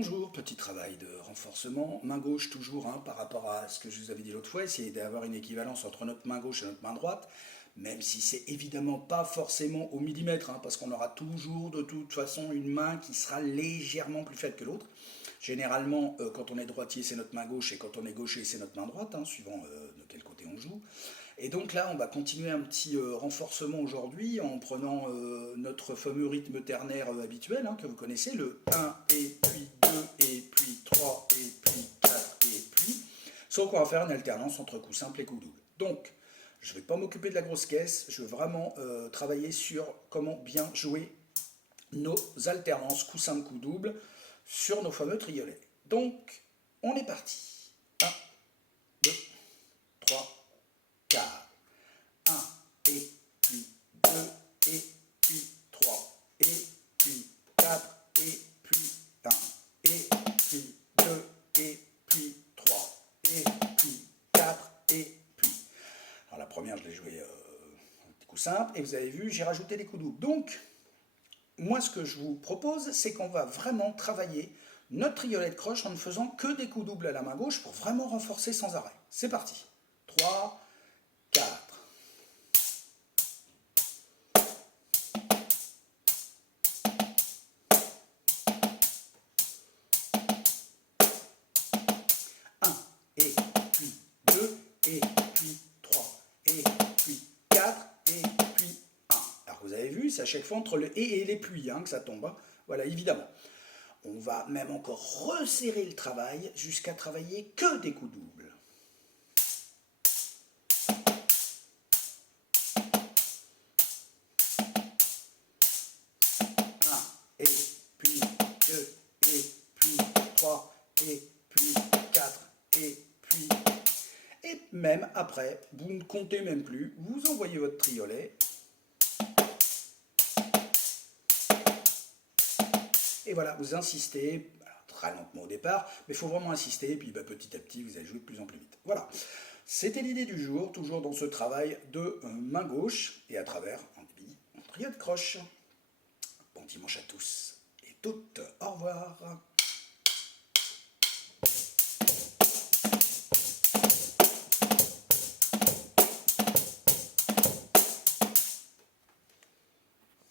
Bonjour, petit travail de renforcement, main gauche toujours, par rapport à ce que je vous avais dit l'autre fois, essayer d'avoir une équivalence entre notre main gauche et notre main droite, même si c'est évidemment pas forcément au millimètre, parce qu'on aura toujours de toute façon une main qui sera légèrement plus faible que l'autre. Généralement, quand on est droitier, c'est notre main gauche, et quand on est gaucher, c'est notre main droite, suivant de quel côté on joue. Et donc là, on va continuer un petit renforcement aujourd'hui en prenant notre fameux rythme ternaire habituel, que vous connaissez, le 1 et puis 2 et puis 3 et puis 4 et puis. Sauf qu'on va faire une alternance entre coup simple et coup double. Donc, je ne vais pas m'occuper de la grosse caisse, je vais vraiment travailler sur comment bien jouer nos alternances coup simple, coup double sur nos fameux triolets. Donc, on est parti. 1, 2, 3, 4. 1 et puis 2 et puis 3 et puis 4 et puis 1 et puis 2 et puis 3 et puis 4 et puis. Alors la première je l'ai jouée un petit coup simple et vous avez vu j'ai rajouté des coups doubles. Donc moi ce que je vous propose c'est qu'on va vraiment travailler notre triolet de croche en ne faisant que des coups doubles à la main gauche pour vraiment renforcer sans arrêt. C'est parti. 3, 4. 1 et puis 2 et puis 3 et puis 4 et puis 1. Alors vous avez vu, c'est à chaque fois entre le et les puis que ça tombe. Voilà, évidemment. On va même encore resserrer le travail jusqu'à travailler que des coups doubles. 1 et puis 2 et puis 3 et puis 4 et puis. Et même après, vous ne comptez même plus, vous envoyez votre triolet. Et voilà, vous insistez, alors, très lentement au départ, mais il faut vraiment insister, et puis petit à petit, vous allez jouer de plus en plus vite. Voilà, c'était l'idée du jour, toujours dans ce travail de main gauche, et à travers un débit en trio de croche. Bon dimanche à tous et toutes, au revoir.